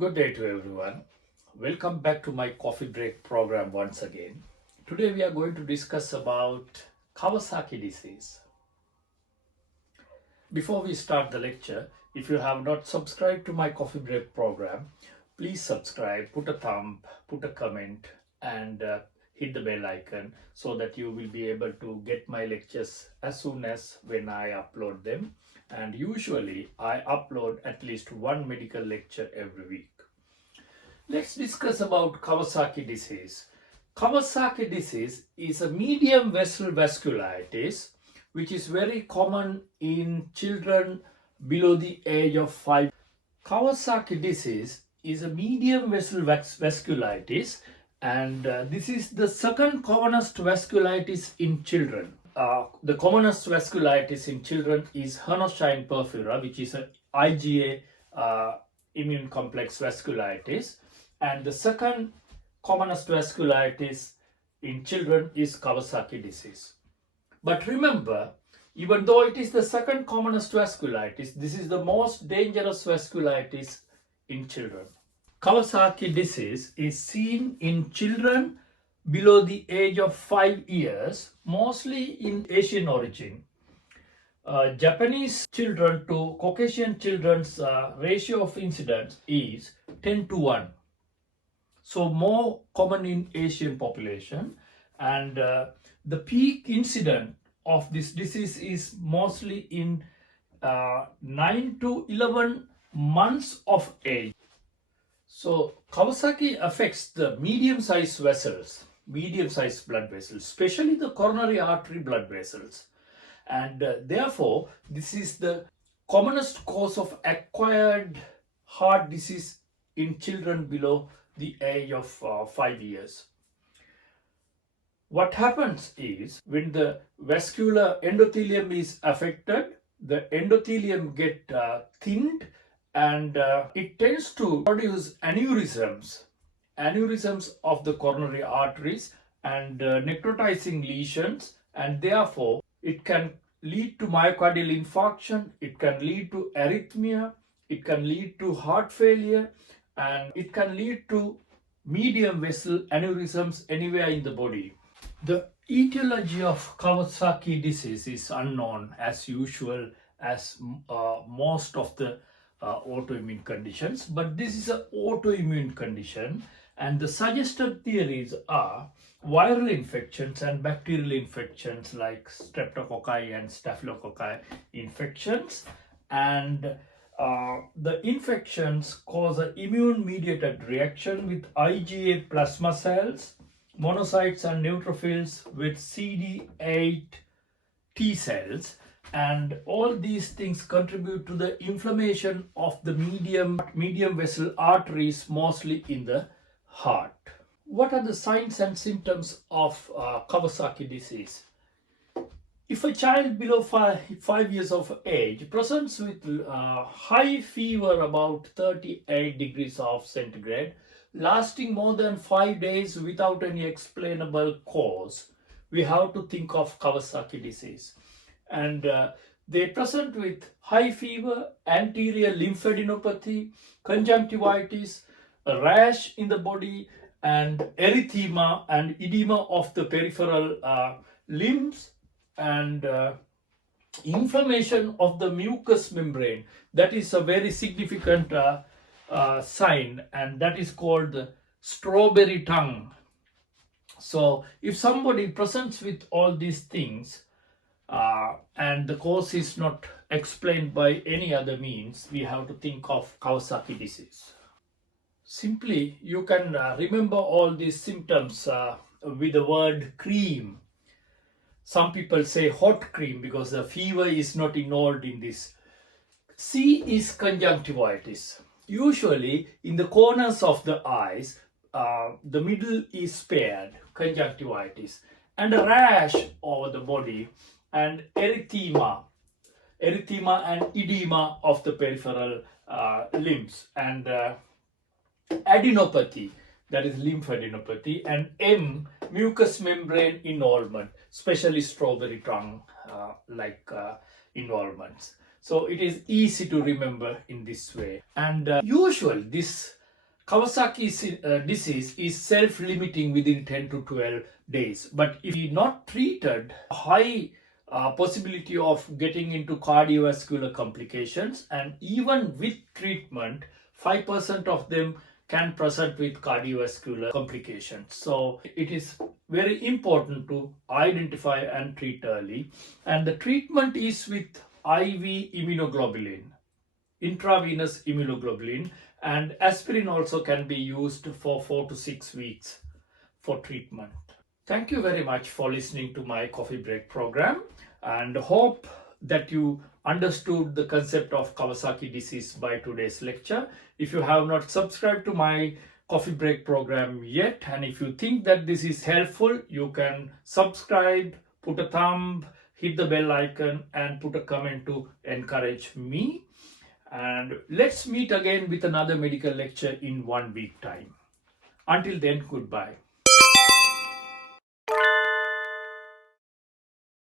Good day to everyone. Welcome back to my coffee break program once again. Today we are going to discuss about Kawasaki disease. Before we start the lecture, if you have not subscribed to my coffee break program, please subscribe, put a thumb, put a comment and hit the bell icon so that you will be able to get my lectures as soon as when I upload them. And usually I upload at least one medical lecture every week. Let's discuss about Kawasaki disease. Kawasaki disease is a medium vessel vasculitis which is very common in children below the age of 5. Kawasaki disease is a medium vessel vasculitis and this is the second commonest vasculitis in children. The commonest vasculitis in children is Hernosheim porphyra, which is an IgA immune complex vasculitis, and the second commonest vasculitis in children is Kawasaki disease. But remember, even though it is the second commonest vasculitis, this is the most dangerous vasculitis in children. Kawasaki disease is seen in children below the age of 5 years, mostly in Asian origin. Japanese children to Caucasian children's ratio of incidence is 10:1. So more common in Asian population, and the peak incidence of this disease is mostly in 9 to 11 months of age. So Kawasaki affects the medium-sized vessels, medium-sized blood vessels, especially the coronary artery blood vessels. And therefore, this is the commonest cause of acquired heart disease in children below the age of 5 years. What happens is when the vascular endothelium is affected, the endothelium get thinned and it tends to produce aneurysms of the coronary arteries and necrotizing lesions, and therefore it can lead to myocardial infarction, it can lead to arrhythmia, it can lead to heart failure, and it can lead to medium vessel aneurysms anywhere in the body. The etiology of Kawasaki disease is unknown as usual as most of the autoimmune conditions, but this is an autoimmune condition, and the suggested theories are viral infections and bacterial infections like streptococci and staphylococci infections, and the infections cause an immune mediated reaction with IgA plasma cells, monocytes and neutrophils with CD8 T cells, and all these things contribute to the inflammation of the medium vessel arteries, mostly in the heart. What are the signs and symptoms of Kawasaki disease? If a child below 5 years of age presents with high fever about 38 degrees of centigrade, lasting more than 5 days without any explainable cause, we have to think of Kawasaki disease. And they present with high fever, anterior lymphadenopathy, conjunctivitis, a rash in the body, and erythema and edema of the peripheral limbs, and inflammation of the mucous membrane. That is a very significant sign, and that is called the strawberry tongue. So if somebody presents with all these things and the cause is not explained by any other means, we have to think of Kawasaki disease. Simply, you can remember all these symptoms with the word cream. Some people say hot cream because the fever is not involved in this. C is conjunctivitis. Usually in the corners of the eyes, the middle is spared, conjunctivitis, and a rash over the body, and erythema and edema of the peripheral limbs, and adenopathy, that is lymphadenopathy, and M, mucous membrane involvement, especially strawberry tongue involvements. So it is easy to remember in this way. And usually this Kawasaki disease is self-limiting within 10 to 12 days. But if not treated, high possibility of getting into cardiovascular complications, and even with treatment, 5% of them can present with cardiovascular complications. So it is very important to identify and treat early. And the treatment is with IV immunoglobulin, intravenous immunoglobulin, and aspirin also can be used for 4 to 6 weeks for treatment. Thank you very much for listening to my coffee break program, and hope that you understood the concept of Kawasaki disease by today's lecture. If you have not subscribed to my coffee break program yet, and if you think that this is helpful, you can subscribe, put a thumb, hit the bell icon, and put a comment to encourage me. And let's meet again with another medical lecture in 1 week time. Until then, goodbye.